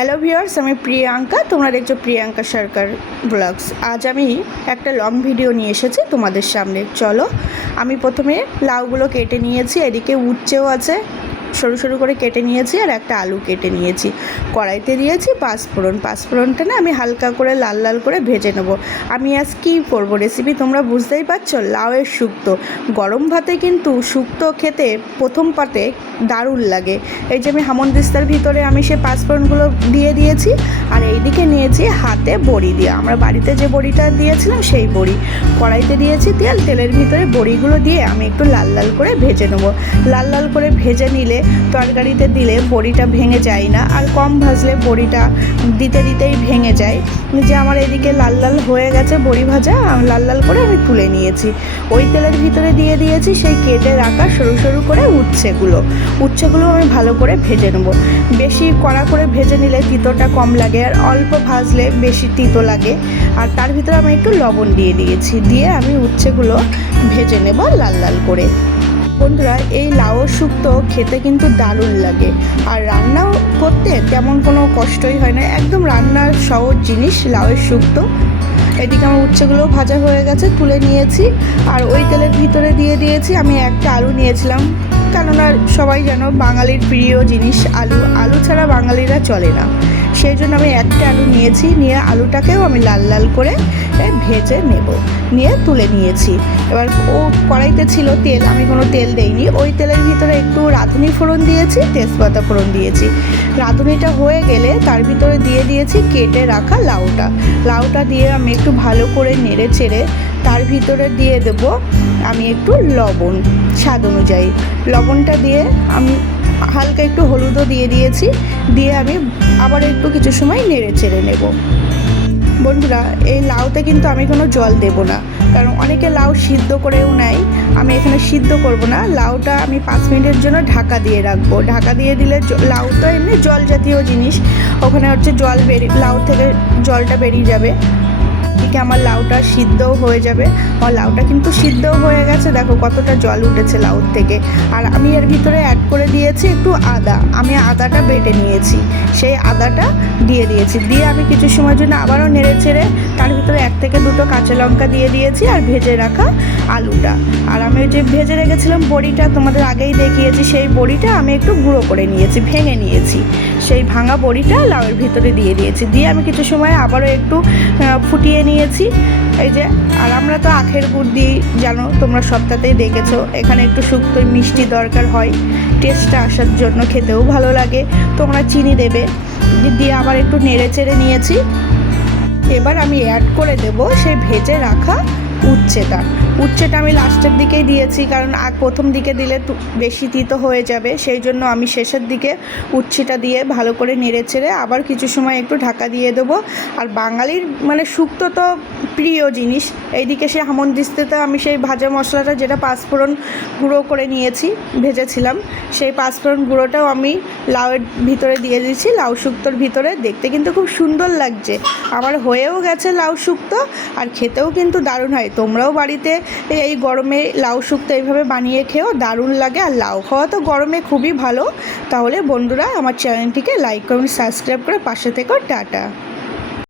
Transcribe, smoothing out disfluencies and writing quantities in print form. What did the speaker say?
Hello viewers, আমি প্রিয়াঙ্কা। তোমরা দেখছো প্রিয়াঙ্কা সরকার ব্লগস। আজ আমি একটা লং ভিডিও নিয়ে এসেছি তোমাদের সামনে। চলো, আমি প্রথমে লাউগুলো কেটে নিয়েছি, এদিকে উচ্ছেও আছে, সরু সরু করে কেটে নিয়েছি, আর একটা আলু কেটে নিয়েছি। কড়াইতে দিয়েছি পাঁচফোড়নটা না আমি হালকা করে লাল লাল করে ভেজে নেব। আমি আজ কী করবো রেসিপি তোমরা বুঝতেই পারছো, লাউয়ের শুক্তো। গরম ভাতে কিন্তু শুক্তো খেতে প্রথম পাতে দারুণ লাগে। এই যে আমি হামনদিস্তার ভিতরে আমি সে পাঁচফোড়নগুলো দিয়ে দিয়েছি, আর এইদিকে নিয়েছি হাতে বড়ি দিয়ে, আমরা বাড়িতে যে বড়িটা দিয়েছিলাম সেই বড়ি। কড়াইতে দিয়েছি তেলের ভিতরে বড়িগুলো দিয়ে আমি একটু লাল লাল করে ভেজে নেবো। লাল লাল করে ভেজে নিলে তরকারিতে দিলে বড়িটা ভেঙে যায় না, আর কম ভাজলে বড়িটা দিতে দিতেই ভেঙে যায়। যে আমার এদিকে লাল লাল হয়ে গেছে বড়ি ভাজা, লাল লাল করে আমি তুলে নিয়েছি। ওই তেলের ভিতরে দিয়ে দিয়েছি সেই কেটে রাখা সরু সরু করে উচ্ছেগুলো আমি ভালো করে ভেজে নেবো। বেশি কড়া করে ভেজে নিলে তিতোটা কম লাগে, আর অল্প ভাজলে বেশি তিতো লাগে। আর তার ভিতরে আমি একটু লবণ দিয়ে দিয়েছি, দিয়ে আমি উচ্ছেগুলো ভেজে নেব লাল লাল করে। বন্ধুরা, এই লাউয়ের শুক্তো খেতে কিন্তু দারুণ লাগে, আর রান্নাও করতে তেমন কোনো কষ্টই হয় না, একদম রান্নার সহজ জিনিস লাউয়ের শুক্তো। এদিকে আমার উচ্ছেগুলো ভাজা হয়ে গেছে, তুলে নিয়েছি। আর ওই তেলের ভিতরে দিয়ে দিয়েছি আমি একটা আলু নিয়েছিলাম, কেননা সবাই জানো বাঙালির প্রিয় জিনিস আলু ছাড়া বাঙালিরা চলে না। সেই জন্য আমি একটা আলু নিয়েছি, নিয়ে আলুটাকেও আমি লাল লাল করে ভেজে নেব, নিয়ে তুলে নিয়েছি। এবার কড়াইতে ছিল তেল, আমি কোনো তেল দেইনি। ওই তেলের ভিতরে একটু রাঁধুনি ফোড়ন দিয়েছি, তেজপাতা ফোড়ন দিয়েছি। রাঁধুনিটা হয়ে গেলে তার ভিতরে দিয়ে দিয়েছি কেটে রাখা লাউটা দিয়ে আমি একটু ভালো করে নেড়ে চেড়ে তার ভিতরে দিয়ে দেব আমি একটু লবণ, স্বাদ অনুযায়ী লবণটা দিয়ে আমি হালকা একটু হলুদও দিয়ে দিয়েছি, দিয়ে আমি আবার একটু কিছু সময় নেড়ে চেড়ে নেব। বন্ধুরা, এই লাউতে কিন্তু আমি কোনো জল দেব না, কারণ অনেকে লাউ সিদ্ধ করেও নেয়। আমি এখানে সিদ্ধ করব না, লাউটা আমি 5 মিনিটের জন্য ঢাকা দিয়ে রাখবো। ঢাকা দিয়ে দিলে লাউ তো এমনি জল জাতীয় জিনিস, ওখানে হচ্ছে লাউ থেকে জলটা বেরিয়ে যাবে। এদিকে আমার লাউটা সিদ্ধও হয়ে যাবে। আর লাউটা কিন্তু সিদ্ধও হয়ে গেছে, দেখো কতটা জল উঠেছে লাউর থেকে। আর আমি এর ভিতরে অ্যাড করে দিয়েছি একটু আদা, আমি আদাটা বেটে নিয়েছি, সেই আদাটা দিয়ে দিয়েছি। দিয়ে আমি কিছু সময়ের জন্য আবারও নেড়ে চেড়ে তার ভিতরে 1 থেকে 2টো কাঁচা লঙ্কা দিয়ে দিয়েছি, আর ভেজে রাখা আলুটা। আর আমি যে ভেজে রেখেছিলাম বড়িটা, তোমাদের আগেই দেখিয়েছি, সেই বড়িটা আমি একটু গুঁড়ো করে নিয়েছি, ভেঙে নিয়েছি। সেই ভাঙা বড়িটা লাউয়ের ভিতরে দিয়ে দিয়েছি, দিয়ে আমি কিছু সময় আবারও একটু ফুটিয়ে নিয়েছি। এই যে, আর আমরা তো আখের গুড় দিই, জানো তোমরা সপ্তাহতেই দেখেছো। এখানে একটু শুক্তোয় মিষ্টি দরকার হয় টেস্টটা আসার জন্য, খেতেও ভালো লাগে। তোমরা চিনি দেবে, দিয়ে আবার একটু নেড়ে চেড়ে নিয়েছি। এবার আমি অ্যাড করে দেব সেই ভেজে রাখা উচ্ছেটা আমি লাস্টের দিকেই দিয়েছি, কারণ প্রথম দিকে দিলে বেশি তিতো হয়ে যাবে। সেই জন্য আমি শেষের দিকে উচ্ছেটা দিয়ে ভালো করে নেড়ে চেড়ে আবার কিছু সময় একটু ঢাকা দিয়ে দেবো। আর বাঙালির মানে শুক্তো তো প্রিয় জিনিস। এইদিকে সে হামনদিস্তাতে আমি সেই ভাজা মশলাটা, যেটা পাঁচফোড়ন গুঁড়ো করে নিয়েছি, ভেজেছিলাম, সেই পাঁচফোড়ন গুঁড়োটাও আমি লাউয়ের ভিতরে দিয়ে দিয়েছি, লাউ শুক্তোর ভিতরে। দেখতে কিন্তু খুব সুন্দর লাগছে, আমার হয়েও গেছে লাউ শুক্তো, আর খেতেও কিন্তু দারুণ হয়। তোমরাও বাড়িতে এই গরমে লাউ শুক্তো এইভাবে বানিয়ে খেও, দারুণ লাগে। আর লাউ খাওয়া তো গরমে খুবই ভালো। তাহলে বন্ধুরা, আমার চ্যানেলটিকে লাইক করুন, সাবস্ক্রাইব করে পাশে থেকো। টাটা।